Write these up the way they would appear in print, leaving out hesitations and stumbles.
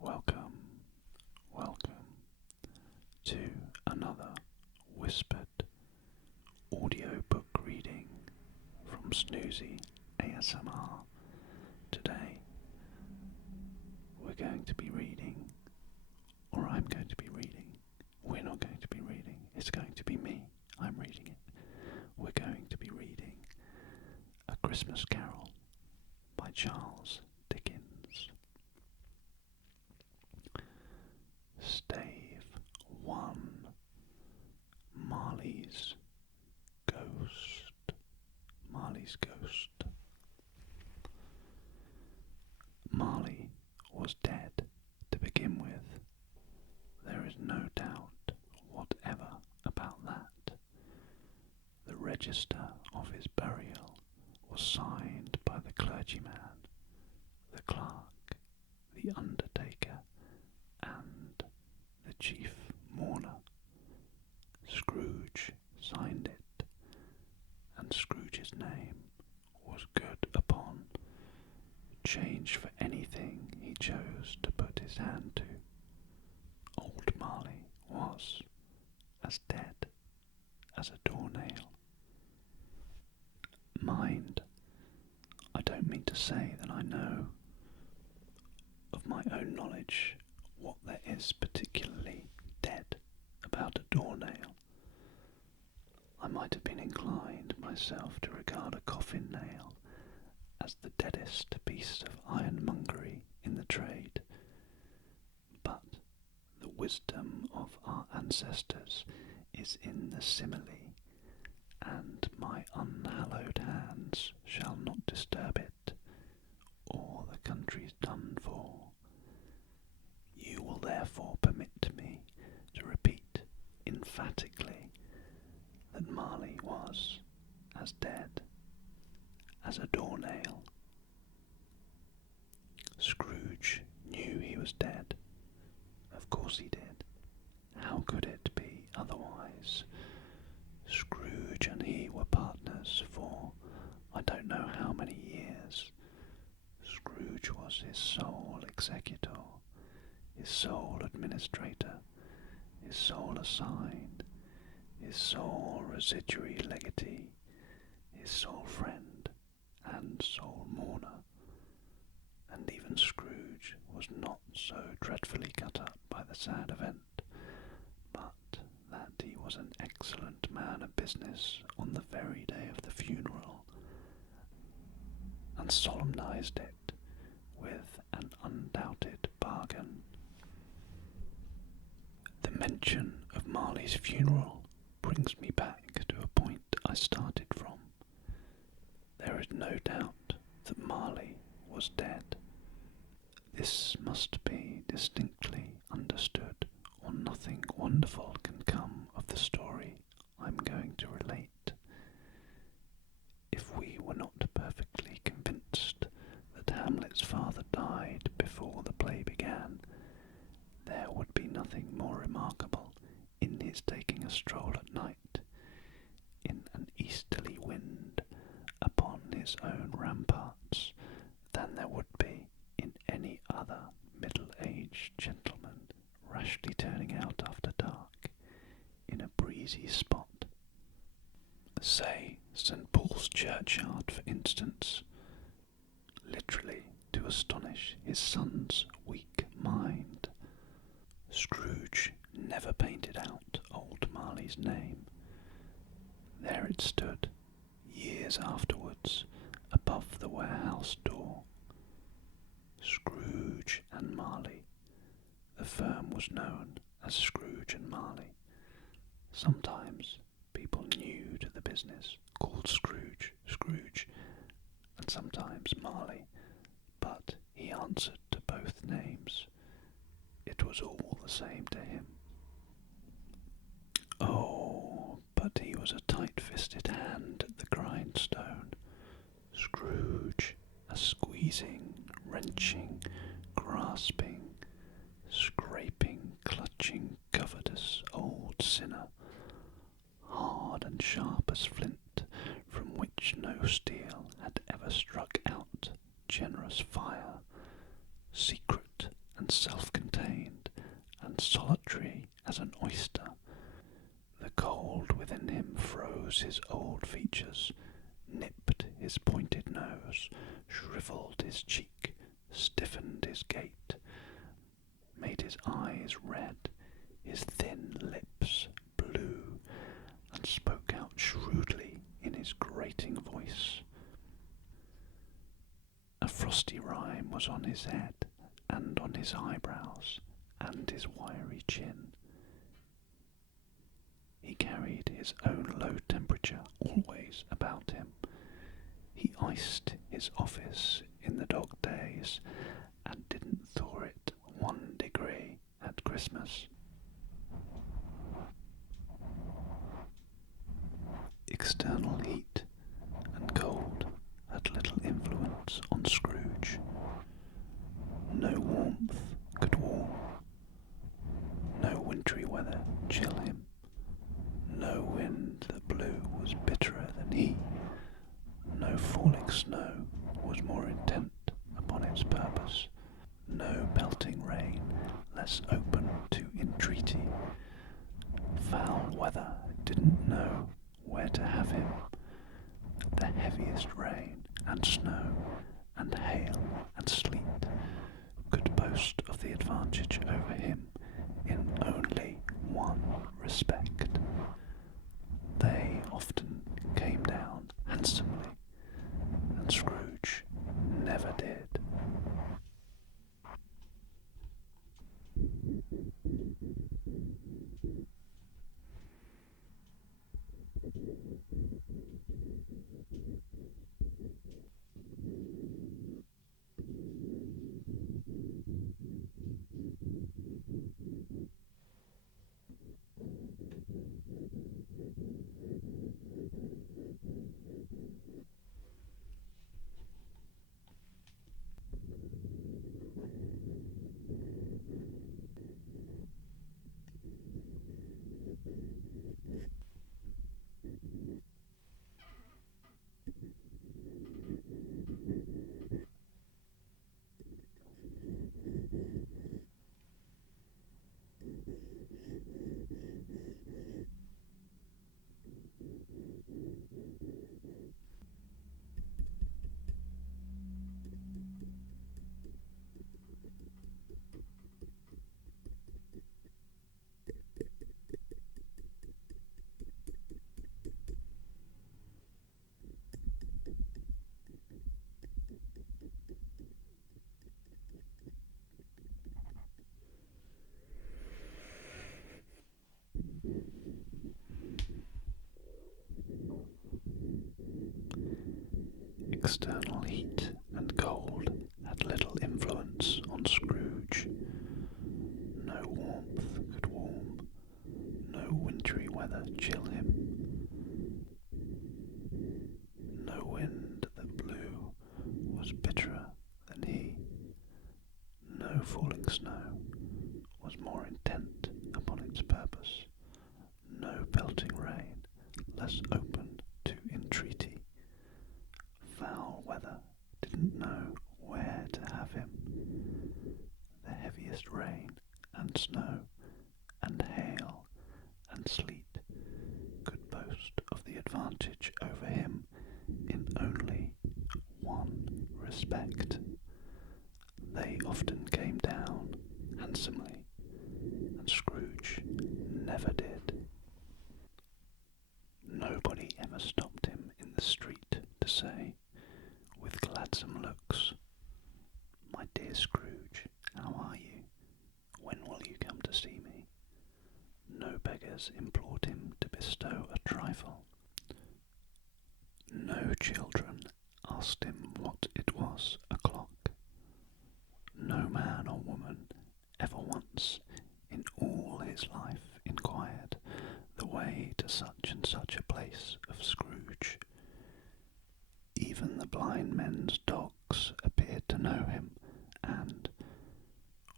Welcome, welcome to another whispered audiobook reading from Snoozy ASMR. Today we're going to be reading, or I'm going to be reading, we're not going to be reading, it's going to be me, I'm reading it. We're going to be reading A Christmas Carol by Charles Dickens. Stave One, Marley's Ghost. Marley's Ghost. Marley was dead to begin with. There is no doubt whatever about that. The register of his burial was signed by the clergyman, the clerk, the undertaker, and the chief mourner. Scrooge signed it, and Scrooge's name was good upon, change for anything he chose to put his hand to. Old Marley was as dead as a doornail. Mind, I don't mean to say that I know of my own knowledge what there is particularly dead about a doornail. I might have been inclined myself to regard a coffin nail as the deadest piece of ironmongery in the trade, but the wisdom of our ancestors is in the simile, and my unhallowed hands shall not disturb it, or the country's done for. You will therefore permit me to repeat emphatically that Marley was as dead as a doornail. Scrooge knew he was dead. Of course he did. How could it be otherwise? Scrooge and he were partners for I don't know how many years. Scrooge was his sole executor, his sole administrator, his sole assign, his sole residuary legatee, his sole friend and sole mourner. And even Scrooge was not so dreadfully cut up by the sad event, but that he was an excellent man of business on the very day of the funeral, and solemnized it with an undoubted bargain. The mention of Marley's funeral brings me back to a point I started from. There is no doubt that Marley was dead. This must be distinctly understood, or nothing wonderful can come of the story I'm going to relate. If we were not perfectly convinced that Hamlet's father died before the play began, there would be nothing more remarkable in his taking a stroll at night, in an easterly wind, upon his own ramparts, than there would be in any other middle-aged gentleman rashly turning out after dark in a breezy spot. Say St. Paul's churchyard, for instance, literally to astonish his son's weak mind. Scrooge never painted out old Marley's name. There it stood, years afterwards, above the warehouse door. Scrooge and Marley. The firm was known as Scrooge and Marley. Sometimes people new to the business called Scrooge, and sometimes Marley, but he answered to both names. It was all the same to him. Oh, but he was a tight-fisted hand at the grindstone. Scrooge, a squeezing, wrenching, grasping, scraping, clutching, covetous old sinner, hard and sharp as flint, from which no steel had ever struck out generous fire, secret and and self-contained and solitary as an oyster. The cold within him froze his old features, nipped his pointed nose, shrivelled his cheek, stiffened his gait, made his eyes red, his thin lips blue, and spoke out shrewdly in his grating voice. A frosty rime was on his head, and on his eyebrows, and his wiry chin. He carried his own low temperature always about him. He iced his office in the dog days, and didn't thaw it 1 degree at Christmas. External heat and cold had little influence on Scrooge. No warmth could warm, no wintry weather chill him, no wind that blew was bitterer than he, no falling snow was more intent upon its purpose, no pelting rain less open to entreaty. Foul weather didn't know where to have him. The heaviest rain and snow and hail and sleet could boast of the advantage over him in only one respect. They often came down handsomely, and Scrooge never did. External heat and cold had little influence on Scrooge. No warmth could warm, no wintry weather chill him. No wind that blew was bitterer than he. No falling snow was more intent upon its purpose. No pelting rain less open to entreaty. Foul weather didn't know where to have him. The heaviest rain and snow and hail and sleet could boast of the advantage over him in only one respect. They often came down handsomely, and Scrooge never did. Nobody ever stopped him in the street to say, with gladsome looks, "My dear Scrooge, how are you? When will you come to see me?" No beggars implored him to bestow a trifle. No children asked him what it was o'clock. No man or woman ever once in all his life inquired the way to such and such a place of Scrooge. Even the blind men's dogs appeared to know him, and,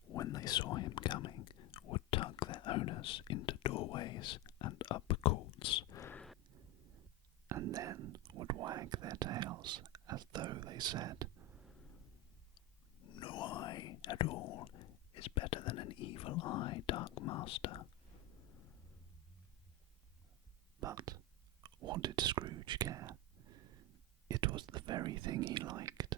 when they saw him coming, would tug their owners into doorways and up courts. master. But what did Scrooge care? It was the very thing he liked,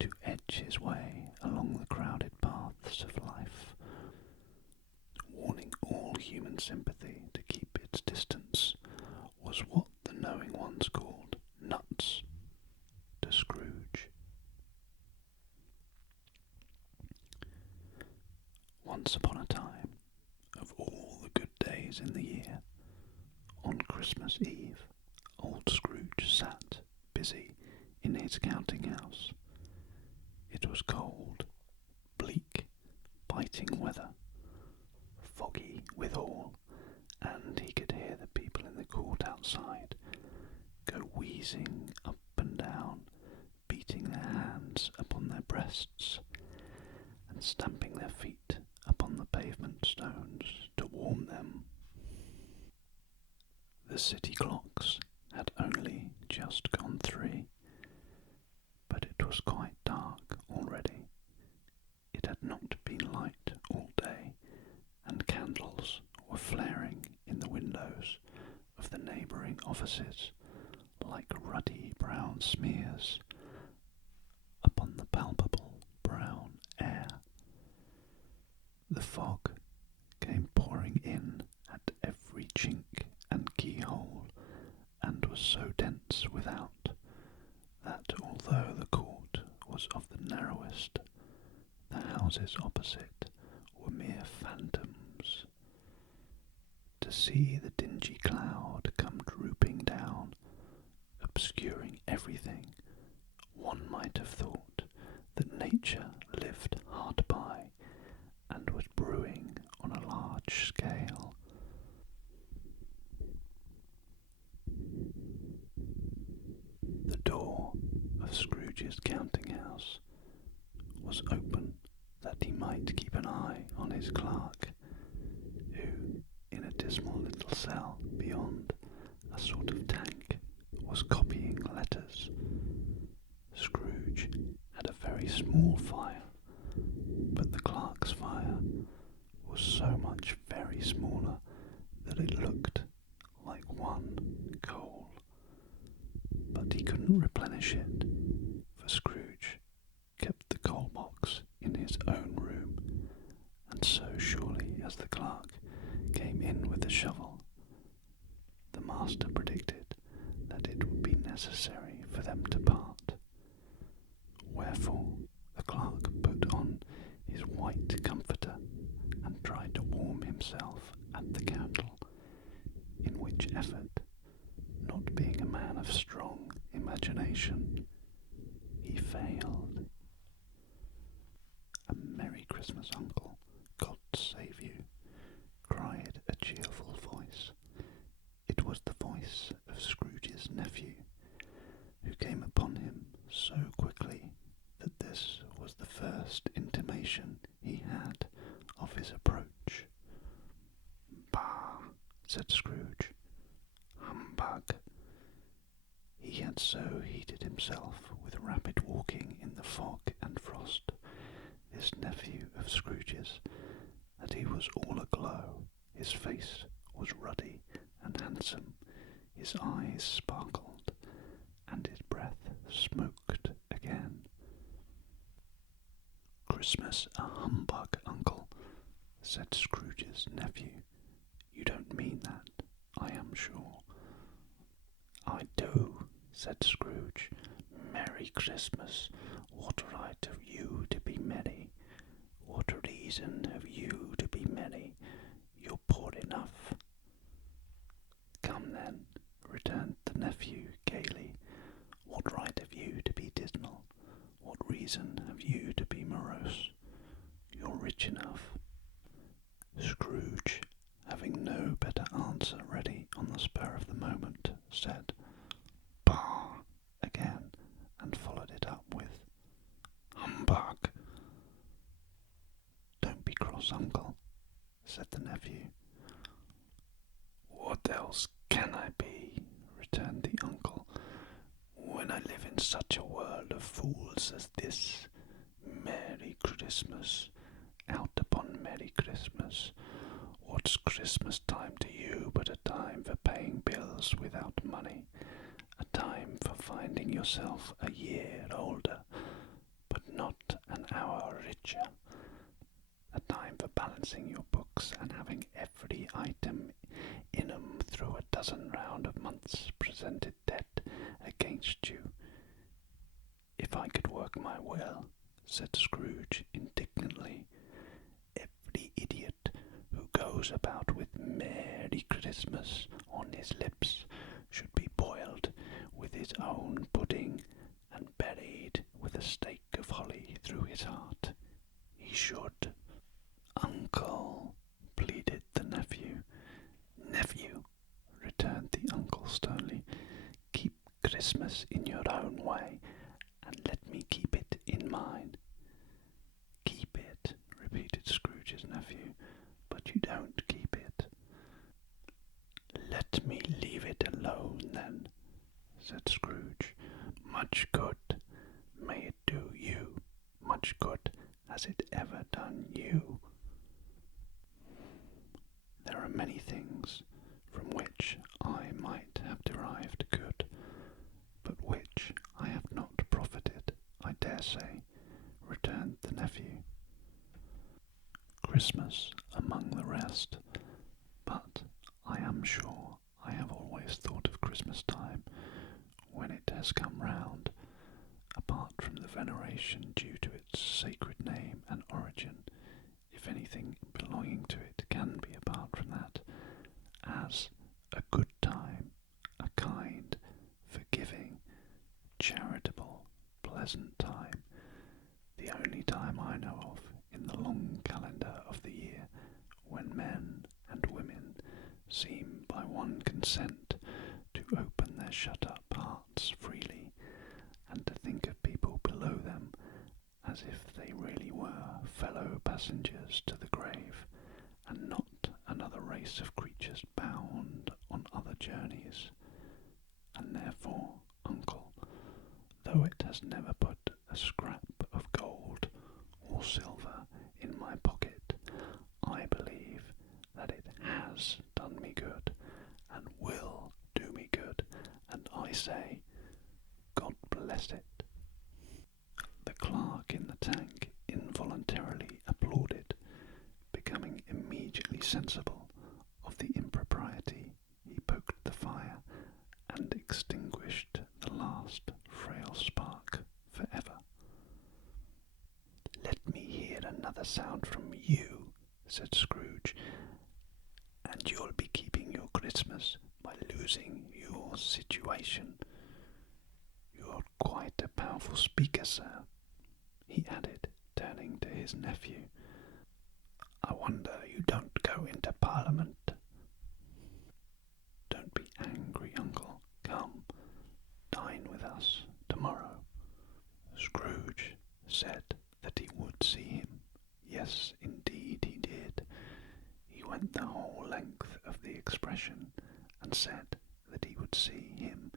to edge his way along the crowded paths of life, warning all human sympathy to keep its distance, was what the knowing ones called nuts to Scrooge. Once upon a time, of all the good days in the year, on Christmas Eve, old Scrooge sat busy in his counting house. It was cold, bleak, biting weather, foggy withal, and he could hear the people in the court outside go wheezing up and down, beating their hands upon their breasts, and stamping their feet upon the pavement stones to warm them. The city clocks had only just gone 3, but it was quite dark already. It had not been light all day, and candles were flaring in the windows of the neighbouring offices like ruddy brown smears upon the palpable brown air. The fog came pouring in at every chink and keyhole, and was so dense without that although the court was of the narrowest, the houses opposite were mere phantoms. To see the dingy cloud come drooping down, obscuring everything, one might have thought that nature lived hard by and was brewing on a large scale. The door of Scrooge's counting house was open that he might keep an eye on his clerk, who, in a dismal little cell beyond a sort of tank, was copying letters. Scrooge had a very small fire, but the clerk's fire was so much very smaller that it looked like one coal. But he couldn't replenish it, for Scrooge kept the coal box in his own room, and so surely as the clerk came in with the shovel, the master predicted that it would be necessary for them to part. Wherefore the clerk put on his white comforter and tried to warm himself at the candle, in which effort, not being a man of strong imagination, he failed. "A Merry Christmas, Uncle, God save you," cried a cheerful voice. It was the voice of Scrooge's nephew, who came upon him so quickly that this was the first intimation he had of his approach. "Bah!" said Scrooge. "Humbug!" He had so heated himself with rapid walking in the fog and frost, this nephew of Scrooge's, that he was all aglow. His face was ruddy and handsome, his eyes sparkled, and his breath smoked again. "Christmas a humbug, Uncle," said Scrooge's nephew. "You don't mean that, I am sure." "I do," said Scrooge. "Merry Christmas! What right have you to be merry? What reason have you to be merry? You're poor enough." "Come then," returned the nephew gaily. "What right have you to be dismal? What reason have you to be morose? You're rich enough." Scrooge, having no better answer ready on the spur of the moment, said "Bah!" again, and followed it up with "Humbug!" "Don't be cross, Uncle," said the nephew. "What else can I be?" returned the uncle, "when I live in such a world of fools as this? Merry Christmas! Out upon Merry Christmas! yourself a year older, but not an hour richer. A time for balancing your books and having every item in 'em through a dozen round of months presented dead against you. If I could work my will, said Scrooge indignantly, every idiot who goes about with Merry Christmas on his lips should be boiled with his own pudding and buried with a stake of holly through his heart. He should. Uncle, pleaded the nephew. Nephew, returned the uncle sternly, keep Christmas in your own way, and let me keep it in mine. Keep it, repeated Scrooge's nephew, but you don't keep it. Let me leave it alone, then, said Scrooge. Much good may it do you, much good has it ever done you. There are many things from which I might have derived good, but which I have not profited, I dare say, returned the nephew. Christmas among the rest, but I am sure I have always thought of Christmas time when it has come round, apart from the veneration due to its sacred name and origin, if anything belonging to it can be apart from that, as a good time, a kind, forgiving, charitable, pleasant time, the only time I know of in the long calendar of the year when men and women seem by one consent to open their shut-up hearts freely, and to think of people below them as if they really were fellow passengers to the grave, and not another race of creatures bound on other journeys. And therefore, uncle, though it has never put a scrap of gold or silver in my pocket, I believe that it has done me good, and will do me good, and I say, God bless it. The clerk in the tank involuntarily applauded, becoming immediately sensible of the impropriety. He poked the fire and extinguished the last frail spark for ever. Let me hear another sound from you, said Scrooge, and you'll be keeping your Christmas by losing your situation. You're quite a powerful speaker, sir, he added, turning to his nephew. I wonder you don't go into Parliament. Don't be angry, uncle. Come, dine with us tomorrow. Scrooge said that he would see him. Yes, indeed he did. He went the whole length of the expression, and said that he would see him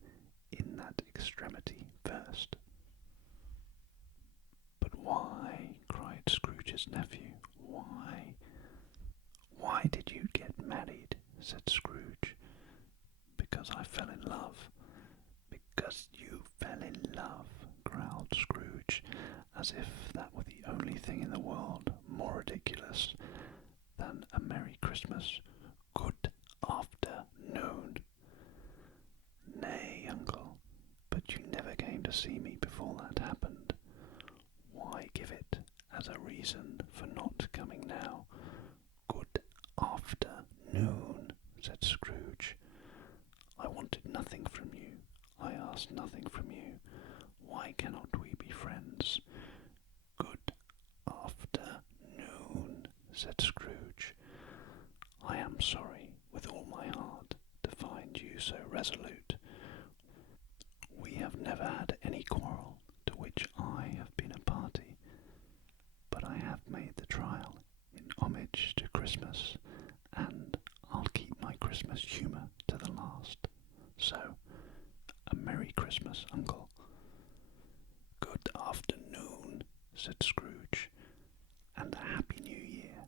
in that extremity first. But why? Cried Scrooge's nephew. Why? Why did you get married? Said Scrooge. Because I fell in love. Because you fell in love, growled Scrooge, as if that were the only thing in the world more ridiculous than a Merry Christmas. Good afternoon. Nay, uncle, but you never came to see me before that happened. Why give it as a reason for not coming now? Good afternoon, said Scrooge. I wanted nothing from you. I asked nothing from you. Why cannot we be friends? Good afternoon, said Scrooge. I am sorry with all my heart to find you so resolute. We have never had any quarrel to which I have been a party, but I have made the trial in homage to Christmas, and I'll keep my Christmas humour to the last. So, a Merry Christmas, uncle. Good afternoon, said Scrooge, and a Happy New Year.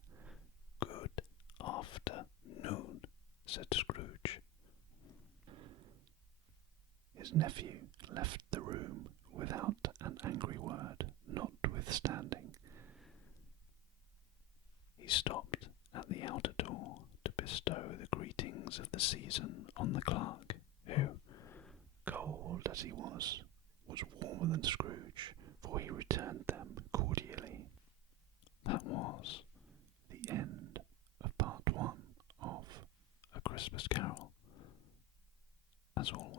Good afternoon, said Scrooge. His nephew left the room the season on the clerk, who, cold as he was warmer than Scrooge, for he returned them cordially. That was the end of part 1 of A Christmas Carol. As always,